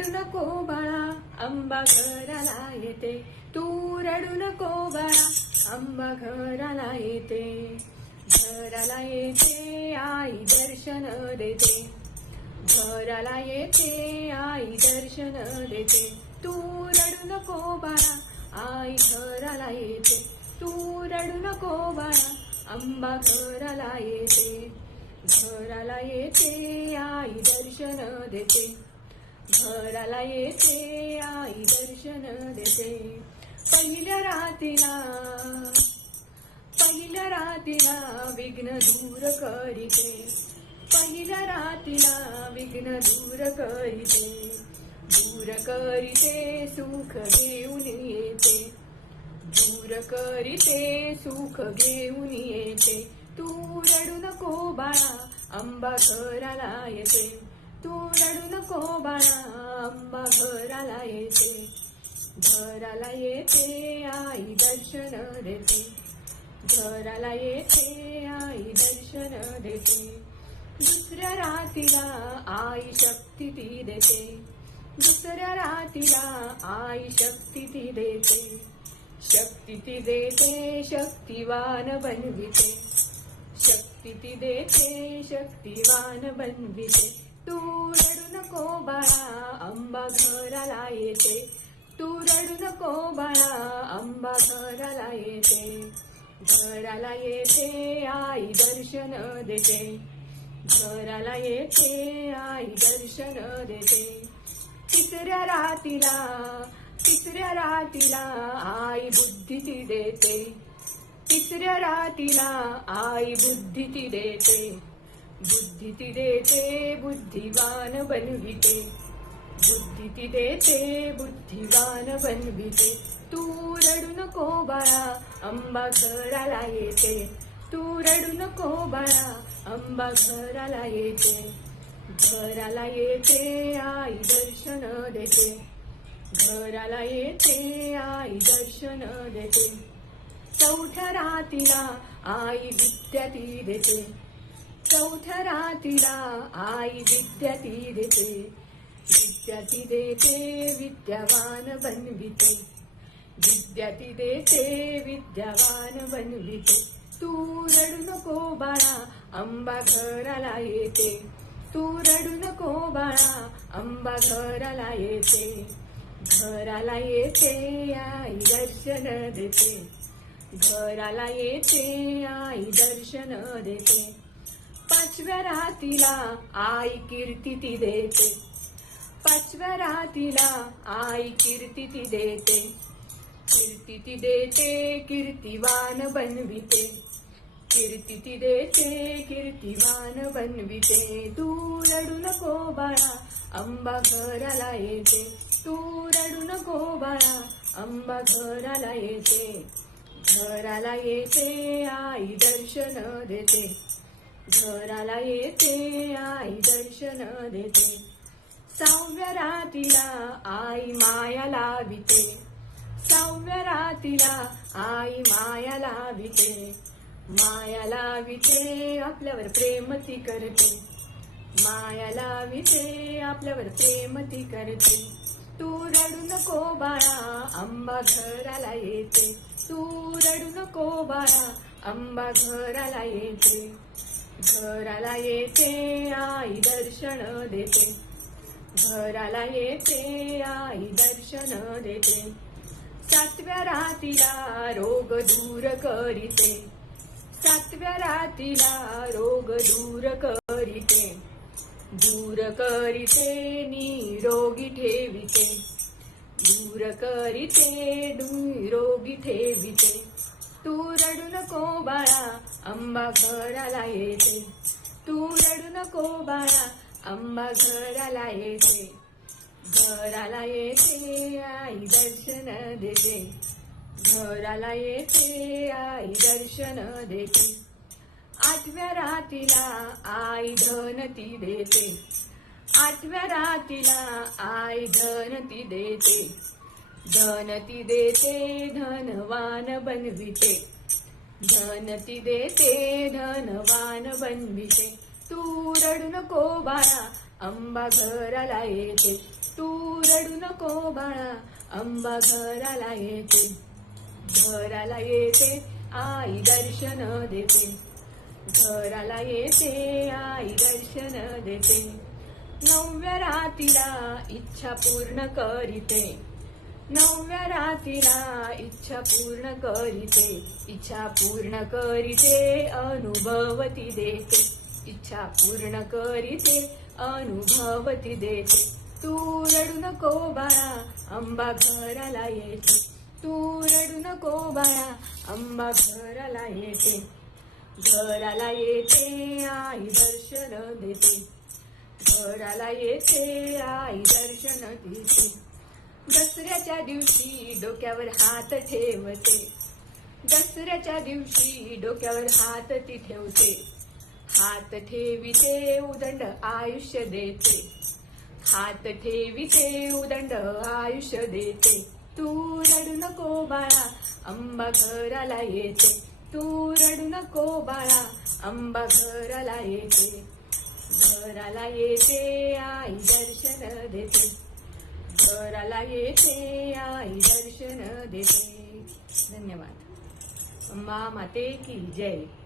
रडू नको बाळा आंबा घराला येते, तू रडू नको बाळा आंबा घराला येते. घराला येते आई दर्शन देते, घराला येते आई दर्शन देते. तू रडू नको बाळा आई घराला येते, तू रडू नको बाळा आंबा घराला येते. घराला येते आई दर्शन देते, घराला येते आई दर्शन देते. पहिल्या रातीला विघ्न दूर करीते, पहिल्या रातीला विघ्न दूर करीते. दूर करीते सुख घेऊन येते, दूर करीते सुख घेऊन येते. तू रडू नको बाळा आंबा घराला येते, तू रडू नको बाळा आंबा घराला येते. घराला येते आई दर्शन देते, घराला येते आई दर्शन देते. दुसऱ्या रातीला आई शक्ती ती देते, दुसऱ्या रातीला आई शक्ती ती देते. शक्ती ती देते शक्तिवान बनविते, शक्ती ती देते शक्तिवान बनविते. तू रडू नको बाळा आंबा घराला येते, तू रडू नको बाळा आंबा घराला येते. घराला येते आई दर्शन देते, घराला येते आई दर्शन देते. तिसऱ्या रातीला आई बुद्धी ती देते, तिसऱ्या रातीला आई बुद्धी ती देते. बुद्धी ती देते बुद्धिवान बनविते, बुद्धी ती देते बुद्धिवान बनविते. तू रडू नको बाळा आंबा घराला येते, तू रडू नको बाळा आंबा घराला येते. घराला येते आई दर्शन देते, घराला येते आई दर्शन देते. चौथ्या रातीला आई विद्या ती देते, चौथ्या रातीला आई विद्या ती देते. विद्या ती देते विद्यावान बनविते, विद्या ती देते विद्यावान बनविते. तू रडू नको बाळा आंबा घराला येते, तू रडू नको बाळा आंबा घराला येते. घराला येते आई दर्शन देते, घराला येते आई दर्शन देते. पाचव्या रातीला आई कीर्ती ती देते, पाचव्या रातीला आई कीर्ती ती देते. कीर्ती ती देते कीर्तिवान बनविते, कीर्ती ती देते कीर्तिवान बनविते. तू रडू नको बाळा आंबा घराला येते, तू रडू नको बाळा आंबा घराला येते. घराला येते आई दर्शन देते, घराला येते आई दर्शन देते. सहाव्या रातीला आई माया लाविते, सहाव्या रातीला आई माया लाविते. माया लाविते आपल्यावर प्रेम ती करते, माया लाविते आपल्यावर प्रेम ती करते. तू रडू नको बाळा आंबा घराला येते, तू रडू नको बाळा आंबा घराला येते. घराला येते आई दर्शन देते, घराला येते आई दर्शन देते. सातव्या रातीला रोग दूर करीते, सातव्या रातीला रोग दूर करीते. दूर करीते निरोगी ठेविते, दूर करीते निरोगी ठेविते. तू रडू नको बाळा आंबा घराला येते, तू रडू नको बाळा आंबा घराला येते. घराला येते आई दर्शन देते, घराला येते आई दर्शन देते. आठव्या रातीला आई धन ती देते, आठव्या रातीला आई धन ती देते. धन ती देते धनवान बनविते, धन ती देते धनवान बनविते. तू रडू नको बाळा आंबा घराला येते, तू रडू नको बाळा अंबा घराला येते. घराला येते आई दर्शन देते. घराला येते आई दर्शन देते. 9व्या रातीला इच्छा पूर्ण करीते. 9व्या रातीला इच्छा पूर्ण करीते. इच्छा पूर्ण करीते अनुभवती देते. इच्छा पूर्ण करीते अनुभवती देते. तू रडू नको बाळा अंबा घराला येते. तू रडू नको बाळा अंबा घराला येते. घराला येते आई दर्शन देते. घराला येते आई दर्शन देते. दसऱ्याच्या दिवशी डोक्यावर हात ठेवते. दसऱ्याच्या दिवशी डोक्यावर हात ती ठेवते. हात ठेविते उदंड आयुष्य देते. हात ठेविते उदंड आयुष्य देते. तू रडू नको बाळा अंबा घराला येते. तू रडू नको बाळा अंबा घराला येते. घराला येते आई दर्शन देते. घराला येते आई दर्शन देते. धन्यवाद. अंबा माते की जय.